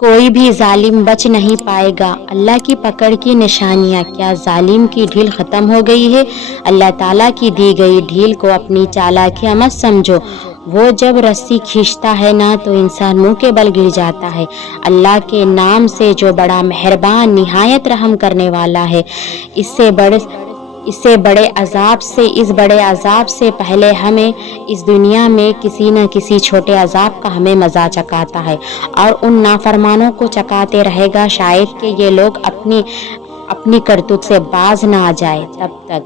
کوئی بھی ظالم بچ نہیں پائے گا۔ اللہ کی پکڑ کی نشانیاں، کیا ظالم کی ڈھیل ختم ہو گئی ہے؟ اللہ تعالیٰ کی دی گئی ڈھیل کو اپنی چالاکیاں مت سمجھو۔ وہ جب رسی کھینچتا ہے نا تو انسان منہ کے بل گر جاتا ہے۔ اللہ کے نام سے جو بڑا مہربان نہایت رحم کرنے والا ہے، اس بڑے عذاب سے پہلے ہمیں اس دنیا میں کسی نہ کسی چھوٹے عذاب کا ہمیں مزہ چکاتا ہے اور ان نافرمانوں کو چکاتے رہے گا، شاید کہ یہ لوگ اپنی کرتوت سے باز نہ آ جائے۔ تب تک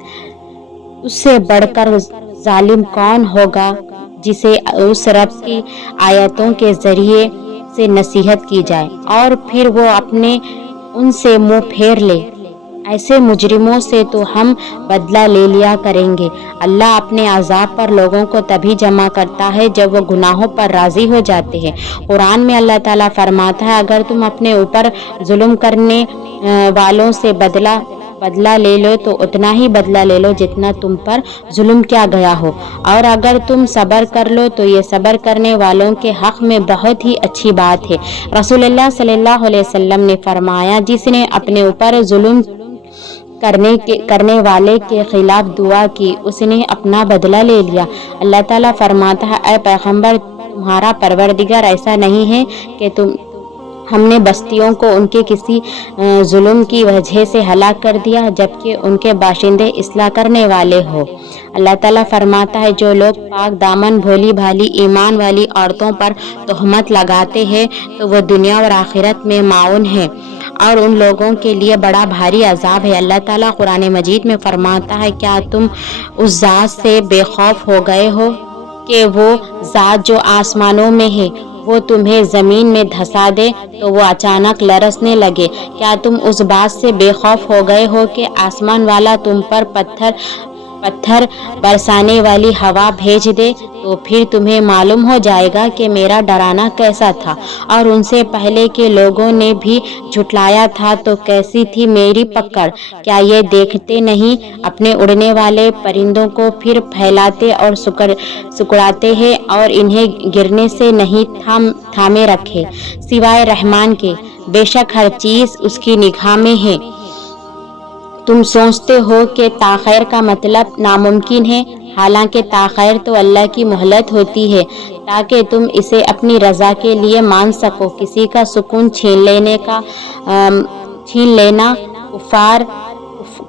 اس سے بڑھ کر ظالم کون ہوگا جسے اس رب کی آیتوں کے ذریعے سے نصیحت کی جائے اور پھر وہ ان سے منہ پھیر لے۔ ایسے مجرموں سے تو ہم بدلہ لے لیا کریں گے۔ اللہ اپنے عذاب پر لوگوں کو تبھی جمع کرتا ہے جب وہ گناہوں پر راضی ہو جاتے ہیں۔ قرآن میں اللہ تعالیٰ فرماتا ہے، اگر تم اپنے اوپر ظلم کرنے والوں سے بدلہ لے لو تو اتنا ہی بدلہ لے لو جتنا تم پر ظلم کیا گیا ہو، اور اگر تم صبر کر لو تو یہ صبر کرنے والوں کے حق میں بہت ہی اچھی بات ہے۔ رسول اللہ صلی اللہ علیہ وسلم نے فرمایا، جس نے اپنے اوپر ظلم کرنے والے کے خلاف دعا کی، اس نے اپنا بدلہ لے لیا۔ اللہ تعالیٰ فرماتا ہے، اے پیغمبر، تمہارا پروردگار ایسا نہیں ہے کہ ہم نے بستیوں کو ان کے کسی ظلم کی وجہ سے ہلاک کر دیا جبکہ ان کے باشندے اصلاح کرنے والے ہو۔ اللہ تعالیٰ فرماتا ہے، جو لوگ پاک دامن بھولی بھالی ایمان والی عورتوں پر تہمت لگاتے ہیں تو وہ دنیا اور آخرت میں معاون ہیں اور ان لوگوں کے لیے بڑا بھاری عذاب ہے۔ اللہ تعالیٰ قرآن مجید میں فرماتا ہے، کیا تم اس ذات سے بے خوف ہو گئے ہو کہ وہ ذات جو آسمانوں میں ہے وہ تمہیں زمین میں دھسا دے تو وہ اچانک لرزنے لگے؟ کیا تم اس بات سے بے خوف ہو گئے ہو کہ آسمان والا تم پر پتھر برسانے والی ہوا بھیج دے؟ تو پھر تمہیں معلوم ہو جائے گا کہ میرا ڈرانا کیسا تھا، اور ان سے پہلے کے لوگوں نے بھی جھٹلایا تھا تو کیسی تھی میری پکڑ۔ کیا یہ دیکھتے نہیں اپنے اڑنے والے پرندوں کو پھر پھیلاتے اور سکڑاتے ہیں اور انہیں گرنے سے نہیں تھامے رکھے سوائے رحمان کے؟ بے شک ہر چیز اس کی نگاہ میں ہے۔ تم سوچتے ہو کہ تاخیر کا مطلب ناممکن ہے، حالانکہ تاخیر تو اللہ کی مہلت ہوتی ہے تاکہ تم اسے اپنی رضا کے لیے مان سکو۔ کسی کا سکون چھین لینا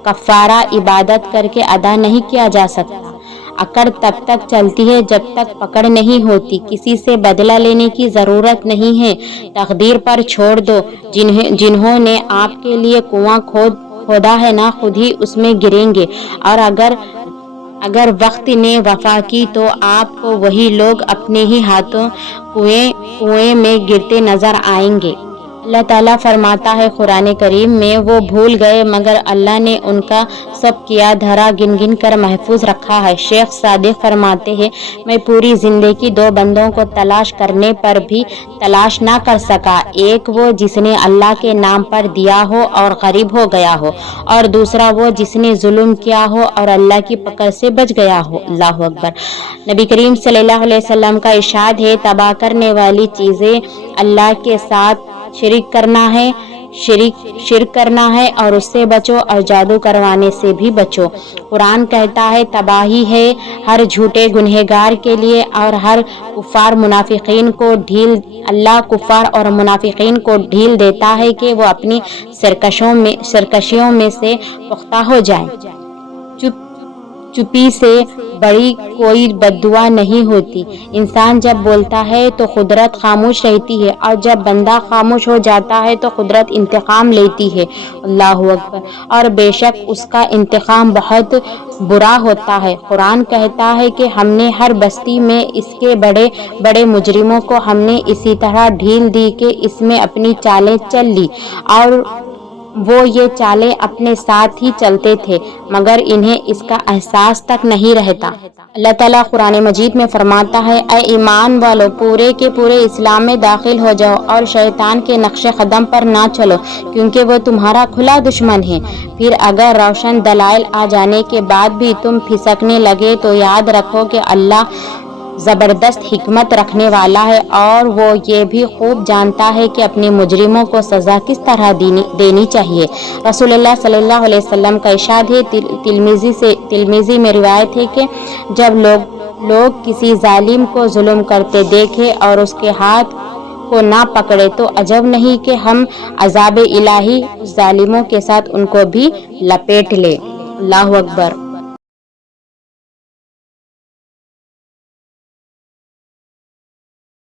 کفارہ عبادت کر کے ادا نہیں کیا جا سکتا۔ اکڑ تب تک چلتی ہے جب تک پکڑ نہیں ہوتی۔ کسی سے بدلہ لینے کی ضرورت نہیں ہے، تقدیر پر چھوڑ دو۔ جنہوں نے آپ کے لیے کنواں کھودا ہے نا، خود ہی اس میں گریں گے، اور اگر وقت نے وفا کی تو آپ کو وہی لوگ اپنے ہی ہاتھوں کنویں میں گرتے نظر آئیں گے۔ اللہ تعالیٰ فرماتا ہے قرآن کریم میں، وہ بھول گئے مگر اللہ نے ان کا سب کیا دھرا گن گن کر محفوظ رکھا ہے۔ شیخ صادق فرماتے ہیں، میں پوری زندگی دو بندوں کو تلاش کرنے پر بھی تلاش نہ کر سکا، ایک وہ جس نے اللہ کے نام پر دیا ہو اور غریب ہو گیا ہو، اور دوسرا وہ جس نے ظلم کیا ہو اور اللہ کی پکڑ سے بچ گیا ہو۔ اللہ اکبر۔ نبی کریم صلی اللہ علیہ وسلم کا ارشاد ہے، تباہ کرنے والی چیزیں اللہ کے ساتھ شرک کرنا ہے اور اس سے بچو، اور جادو کروانے سے بھی بچو۔ قرآن کہتا ہے، تباہی ہے ہر جھوٹے گنہگار کے لیے اور ہر اللہ کفار اور منافقین کو ڈھیل دیتا ہے کہ وہ اپنی سرکشیوں میں سے پختہ ہو جائیں۔ چپی سے بڑی کوئی بددعا نہیں ہوتی۔ انسان جب بولتا ہے تو قدرت خاموش رہتی ہے، اور جب بندہ خاموش ہو جاتا ہے تو قدرت انتقام لیتی ہے۔ اللہ اکبر۔ اور بے شک اس کا انتقام بہت برا ہوتا ہے۔ قرآن کہتا ہے کہ ہم نے ہر بستی میں اس کے بڑے بڑے مجرموں کو ہم نے اسی طرح ڈھیل دی کہ اس میں اپنی چالیں چل لی، اور وہ یہ چالیں اپنے ساتھ ہی چلتے تھے مگر انہیں اس کا احساس تک نہیں رہتا۔ اللہ تعالیٰ قرآن مجید میں فرماتا ہے، اے ایمان والو، پورے کے پورے اسلام میں داخل ہو جاؤ اور شیطان کے نقش قدم پر نہ چلو، کیونکہ وہ تمہارا کھلا دشمن ہے۔ پھر اگر روشن دلائل آ جانے کے بعد بھی تم پھسکنے لگے تو یاد رکھو کہ اللہ زبردست حکمت رکھنے والا ہے، اور وہ یہ بھی خوب جانتا ہے کہ اپنے مجرموں کو سزا کس طرح دینی چاہیے۔ رسول اللہ صلی اللہ علیہ وسلم کا ارشاد ہے، ترمذی میں روایت ہے کہ جب لوگ کسی ظالم کو ظلم کرتے دیکھے اور اس کے ہاتھ کو نہ پکڑے تو عجب نہیں کہ ہم عذاب الہی ظالموں کے ساتھ ان کو بھی لپیٹ لے۔ اللہ اکبر۔